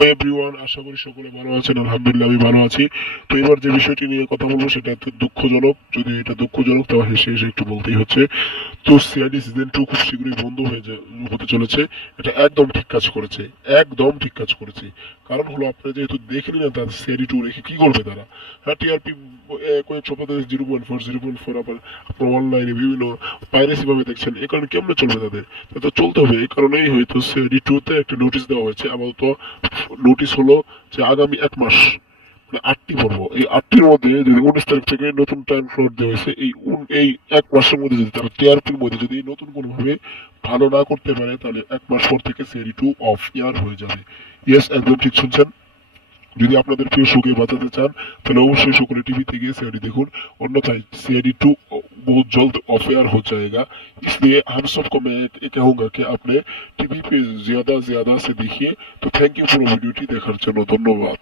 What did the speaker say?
Everyone, আশা করি সকলে ভালো আছেন। আলহামদুলিল্লাহ আমি ভালো আছি। তো এবার যে বিষয়টি নিয়ে কথা বলবো সেটা একটু দুঃখজনক। যদি এটা দুঃখজনক তাহলে হেসে হেসে একটু বলতেই হচ্ছে। তো সিআইডি সিজন 2 খুব শীঘ্রই বন্ধ হতে চলেছে। এটা একদম ঠিক কাজ করেছে, একদম ঠিক কাজ করেছে। কারণ হলো আপনারা যেহেতু দেখেনি না তাদের সিআইডি 2 রেখে কি করবে তারা। হ্যাঁ, টিআরপি কয়েক সপ্তাহ ধরে 0.4 আবার আপনার অনলাইনে বিভিন্ন পাইরেসি ভাবে দেখছেন। এই কারণে কেমনে চলবে তাদের? তাদের চলতে হবে। এই কারণেই হয়তো সিআইডি 2 তে একটা নোটিশ দেওয়া হয়েছে। আপাতত নোটিশ হলো যে আগামী 1 মাস, মানে 8টি পর্ব, এই 8টির মধ্যে যদি 19 তারিখ থেকে নতুন টাইম স্লট দেওয়া হয়েছে, এই 1 মাসের মধ্যে যদি তারা টিআরপির মধ্যে যদি নতুন কোনোভাবে ভালো না করতে পারে তাহলে 1 মাস পর থেকে সিআইডি 2 অফ ইয়ার হয়ে যাবে। ইয়েস, একদম ঠিক শুনছেন। যদি আপনাদের প্রিয় শোকে বাঁচাতে চান তাহলে অবশ্যই সকলে टीवी गए सीआईडी देखून। अन्यথায় सीआईडी 2 बहुत जल्द ऑफ एयर हो जाएगा। इसलिए हम सबको मैं कहूंगा कि आपने टीवी पे ज्यादा से देखिए। तो थैंक यू पूरा वीडियोटी देखार जন্য धन्यवाद।